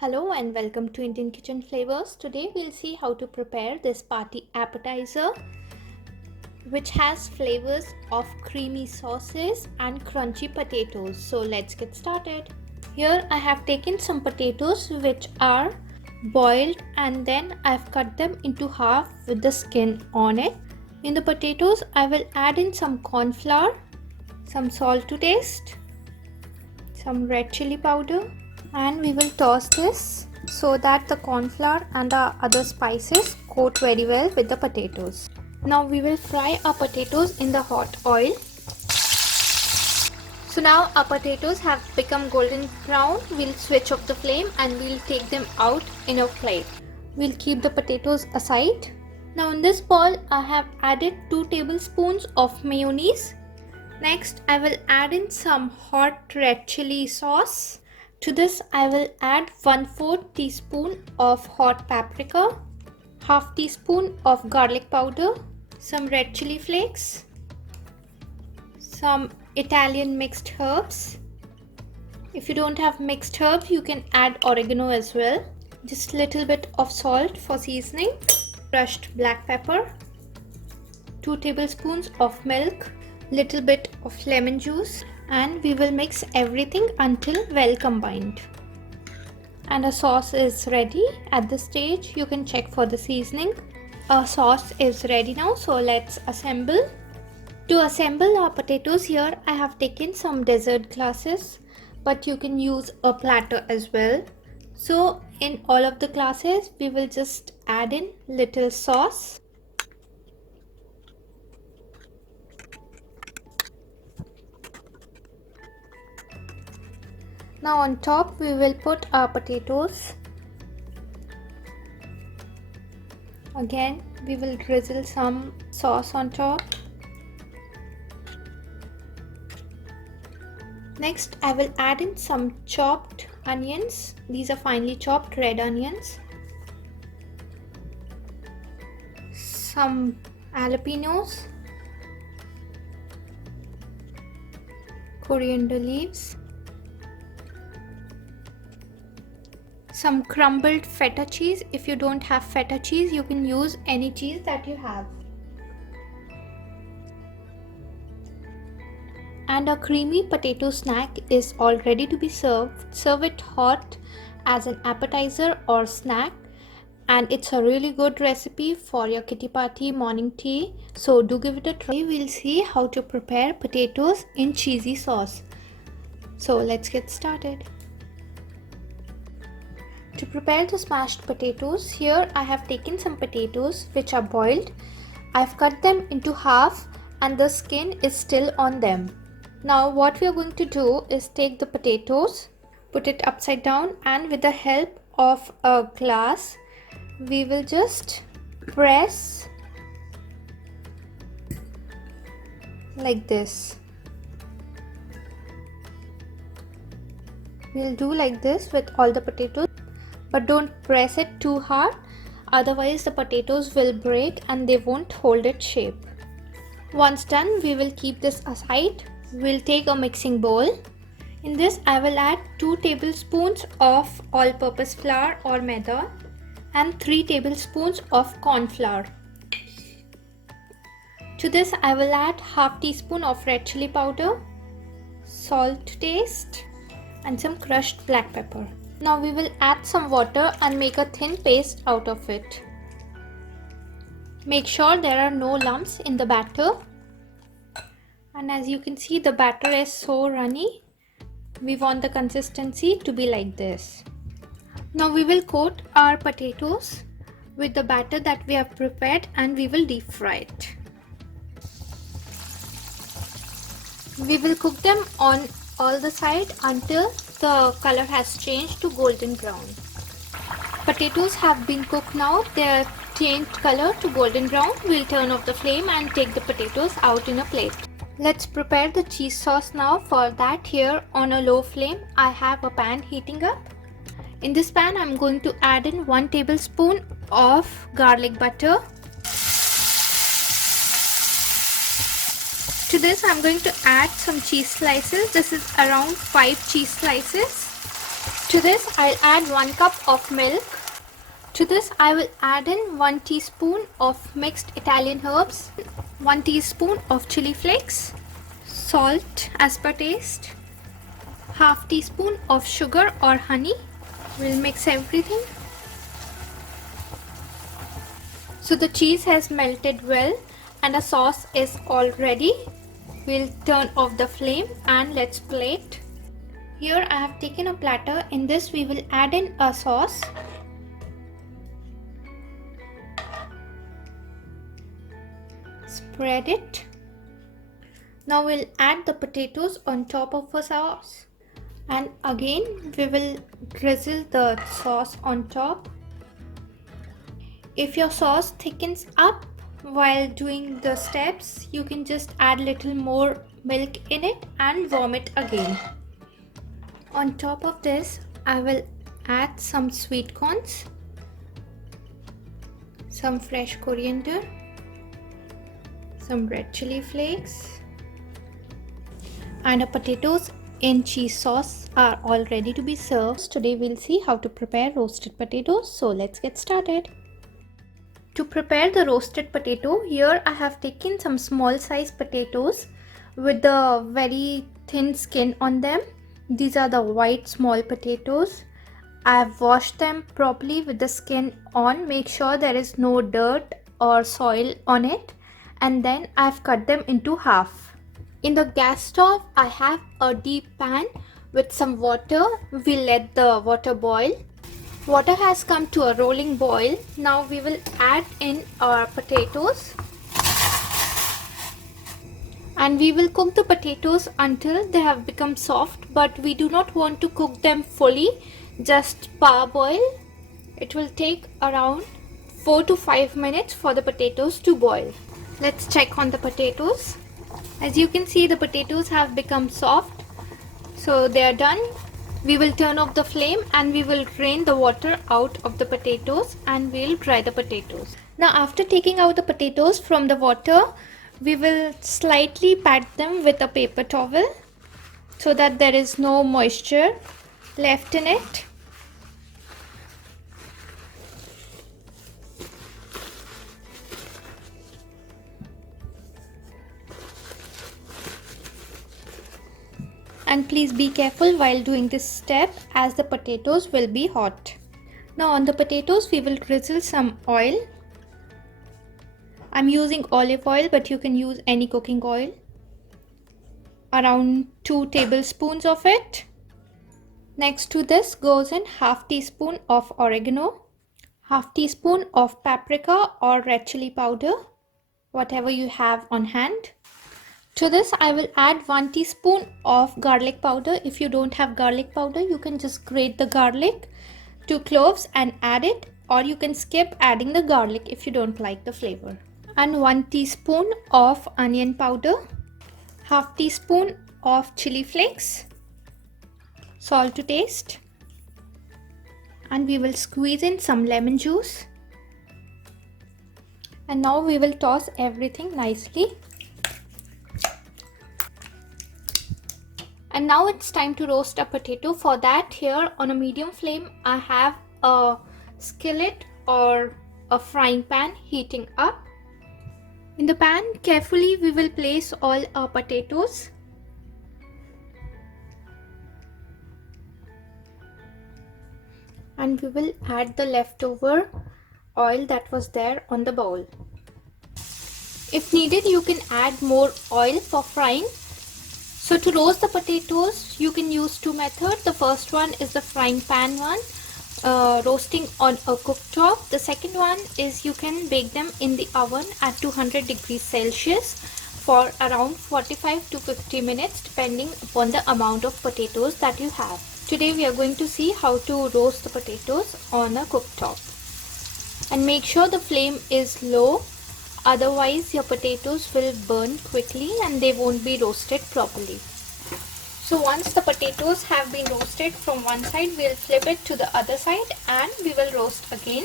Hello and welcome to Indian Kitchen Flavors. Today we'll see how to prepare this party appetizer which has flavors of creamy sauces and crunchy potatoes. So let's get started. Here I have taken some potatoes which are boiled and then I've cut them into half with the skin on it. In the potatoes I will add in some corn flour, some salt to taste, some red chili powder, and we will toss this so that the corn flour and the other spices coat very well with the potatoes. Now we will fry our potatoes in the hot oil. So now our potatoes have become golden brown. We'll switch off the flame and we'll take them out in a plate. We'll keep the potatoes aside. Now in this bowl I have added 2 tablespoons of mayonnaise. Next I will add in some hot red chili sauce. To this I will add 1/4 teaspoon of hot paprika, half teaspoon of garlic powder, some red chili flakes, some Italian mixed herbs. If you don't have mixed herbs, you can add oregano as well. Just a little bit of salt for seasoning, crushed black pepper, 2 tablespoons of milk, little bit of lemon juice, and we will mix everything until well combined. And our sauce is ready. At this stage you can check for the seasoning. Our sauce is ready now, so let's assemble. To assemble our potatoes, here I have taken some dessert glasses, but you can use a platter as well. So in all of the glasses we will just add in little sauce. Now on top we will put our potatoes. Again we will drizzle some sauce on top. Next I will add in some chopped onions. These are finely chopped red onions. Some jalapenos. Coriander leaves. Some crumbled feta cheese. If you don't have feta cheese, you can use any cheese that you have. And a creamy potato snack is all ready to be served. Serve it hot as an appetizer or snack, and it's a really good recipe for your kitty party morning tea. So do give it a try. We'll see how to prepare potatoes in cheesy sauce. So let's get started. To prepare the smashed potatoes, here I have taken some potatoes which are boiled. I've cut them into half and the skin is still on them. Now what we are going to do is take the potatoes, put it upside down, and with the help of a glass we will just press like this. We'll do like this with all the potatoes. But don't press it too hard, otherwise the potatoes will break and they won't hold its shape. Once done, we will keep this aside. We'll take a mixing bowl. In this I will add 2 tablespoons of all-purpose flour or maida and 3 tablespoons of corn flour. To this I will add half teaspoon of red chili powder, salt to taste, and some crushed black pepper. Now we will add some water and make a thin paste out of it. Make sure there are no lumps in the batter. And as you can see, the batter is so runny. We want the consistency to be like this. Now we will coat our potatoes with the batter that we have prepared and we will deep fry it. We will cook them on all the sides until the color has changed to golden brown. Potatoes have been cooked now. They have changed color to golden brown. We'll turn off the flame and take the potatoes out in a plate. Let's prepare the cheese sauce now. For that, here on a low flame I have a pan heating up. In this pan I'm going to add in 1 tablespoon of garlic butter. To this I'm going to add some cheese slices. This is around 5 cheese slices. To this I'll add 1 cup of milk. To this I will add in 1 teaspoon of mixed Italian herbs, 1 teaspoon of chili flakes, salt as per taste, half teaspoon of sugar or honey. We'll mix everything. So the cheese has melted well and the sauce is all ready. We'll turn off the flame and let's plate. Here I have taken a platter. In this we will add in a sauce. Spread it. Now we'll add the potatoes on top of the sauce. And again we will drizzle the sauce on top. If your sauce thickens up while doing the steps, you can just add little more milk in it and warm it again. On top of this, I will add some sweet corns, some fresh coriander, some red chili flakes, and the potatoes in cheese sauce are all ready to be served. Today we'll see how to prepare roasted potatoes, so let's get started. To prepare the roasted potato, here I have taken some small size potatoes with the very thin skin on them. These are the white small potatoes. I have washed them properly with the skin on. Make sure there is no dirt or soil on it, and then I have cut them into half. In the gas stove, I have a deep pan with some water. We let the water boil. Water has come to a rolling boil. Now we will add in our potatoes. And we will cook the potatoes until they have become soft, but we do not want to cook them fully, just parboil. It will take around 4 to 5 minutes for the potatoes to boil. Let's check on the potatoes. As you can see, the potatoes have become soft, so they are done. We will turn off the flame and we will drain the water out of the potatoes and we'll dry the potatoes. Now after taking out the potatoes from the water, we will slightly pat them with a paper towel so that there is no moisture left in it. And please be careful while doing this step as the potatoes will be hot. Now on the potatoes we will drizzle some oil. I'm using olive oil, but you can use any cooking oil. Around 2 tablespoons of it. Next to this goes in half teaspoon of oregano, half teaspoon of paprika or red chili powder, whatever you have on hand. To this I will add 1 teaspoon of garlic powder. If you don't have garlic powder, you can just grate the garlic, 2 cloves and add it, or you can skip adding the garlic if you don't like the flavor. And 1 teaspoon of onion powder, half teaspoon of chili flakes, salt to taste, and we will squeeze in some lemon juice. And now we will toss everything nicely. And now it's time to roast a potato. For that, here on a medium flame, I have a skillet or a frying pan heating up. In the pan, carefully we will place all our potatoes. And we will add the leftover oil that was there on the bowl. If needed, you can add more oil for frying. So to roast the potatoes, you can use 2 methods. The first one is the frying pan one, roasting on a cooktop. The second one is you can bake them in the oven at 200 degrees Celsius for around 45 to 50 minutes depending upon the amount of potatoes that you have. Today we are going to see how to roast the potatoes on a cooktop. And make sure the flame is low, otherwise your potatoes will burn quickly and they won't be roasted properly. So once the potatoes have been roasted from one side, we'll flip it to the other side and we will roast again.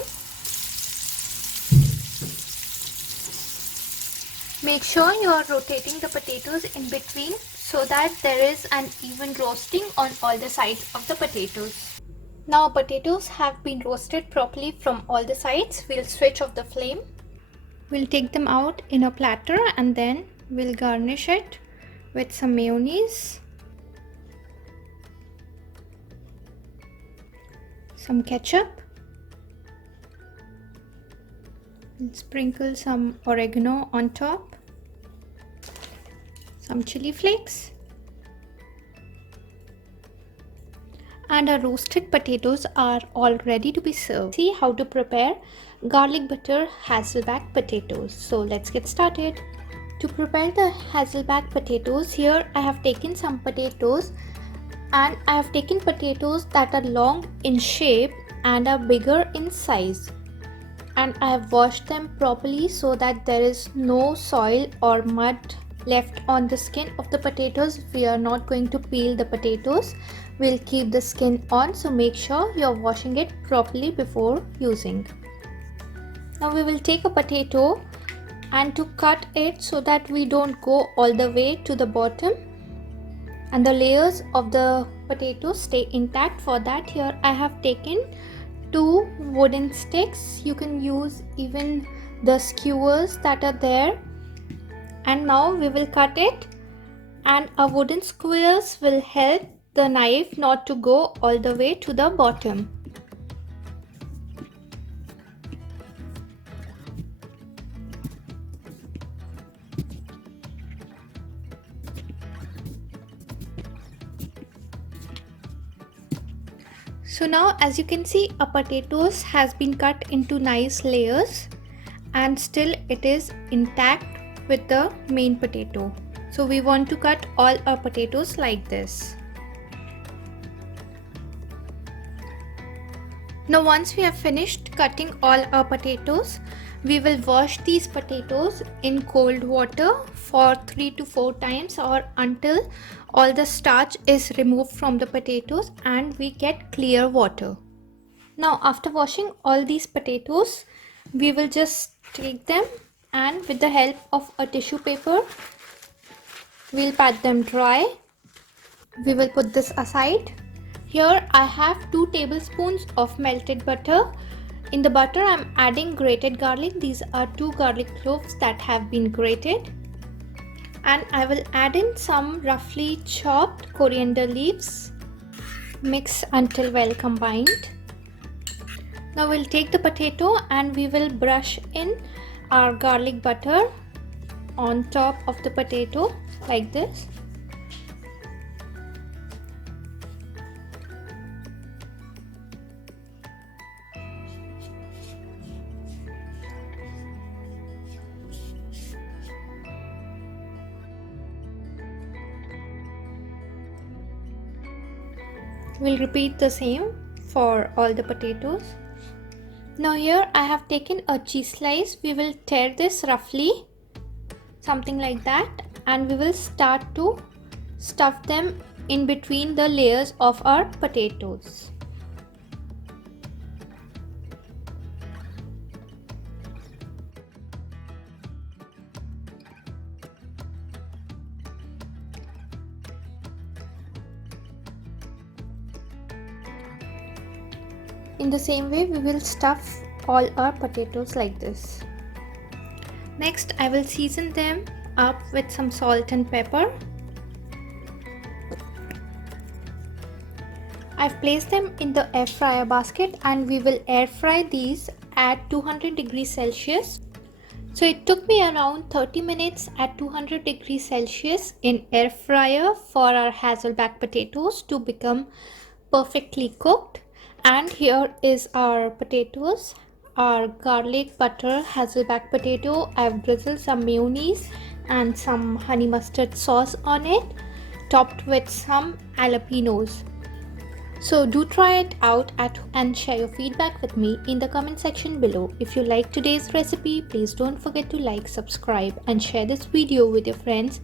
Make sure you are rotating the potatoes in between so that there is an even roasting on all the sides of the potatoes. Now potatoes have been roasted properly from all the sides. We'll switch off the flame. We'll take them out in a platter and then we'll garnish it with some mayonnaise, some ketchup, and sprinkle some oregano on top, some chili flakes, and our roasted potatoes are all ready to be served. See how to prepare garlic butter Hasselback potatoes. So let's get started. To prepare the Hasselback potatoes, here I have taken some potatoes, and I have taken potatoes that are long in shape and are bigger in size, and I have washed them properly so that there is no soil or mud left on the skin of the potatoes. We are not going to peel the potatoes. We'll keep the skin on, so make sure you're washing it properly before using. Now we will take a potato and to cut it so that we don't go all the way to the bottom and the layers of the potato stay intact. For that, here I have taken 2 wooden sticks. You can use even the skewers that are there, and now we will cut it, and our wooden squares will help the knife not to go all the way to the bottom. So now, as you can see, a potatoes has been cut into nice layers and still it is intact with the main potato. So we want to cut all our potatoes like this. Now once we have finished cutting all our potatoes, we will wash these potatoes in cold water for 3 to 4 times or until all the starch is removed from the potatoes and we get clear water. Now after washing all these potatoes, we will just take them and with the help of a tissue paper, we'll pat them dry. We will put this aside. Here I have 2 tablespoons of melted butter. In the butter I'm adding grated garlic. These are 2 garlic cloves that have been grated. And I will add in some roughly chopped coriander leaves. Mix until well combined. Now we'll take the potato and we will brush in our garlic butter on top of the potato like this. We'll repeat the same for all the potatoes. Now here I have taken a cheese slice. We will tear this roughly, something like that, and we will start to stuff them in between the layers of our potatoes. In the same way, we will stuff all our potatoes like this. Next, I will season them up with some salt and pepper. I've placed them in the air fryer basket and we will air fry these at 200 degrees Celsius. So it took me around 30 minutes at 200 degrees Celsius in air fryer for our Hasselback potatoes to become perfectly cooked. And here is our potatoes, our garlic butter Hasselback potato. I've drizzled some mayonnaise and some honey mustard sauce on it, topped with some jalapenos. So do try it out and share your feedback with me in the comment section below. If you like today's recipe, please don't forget to like, subscribe and share this video with your friends.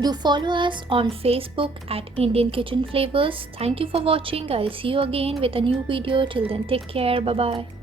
Do follow us on Facebook at Indian Kitchen Flavors. Thank you for watching. I'll see you again with a new video. Till then, take care. Bye bye.